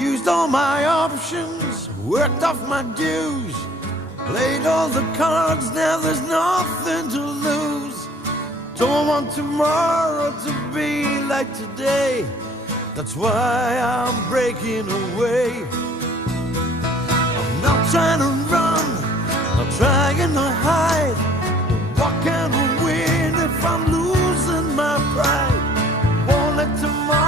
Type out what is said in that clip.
Used all my options, worked off my dues, played all the cards, now there's nothing to lose. Don't want tomorrow to be like today, that's why I'm breaking away. I'm not trying to run, not trying to hide. What can I win if I'm losing my pride? Won't let tomorrow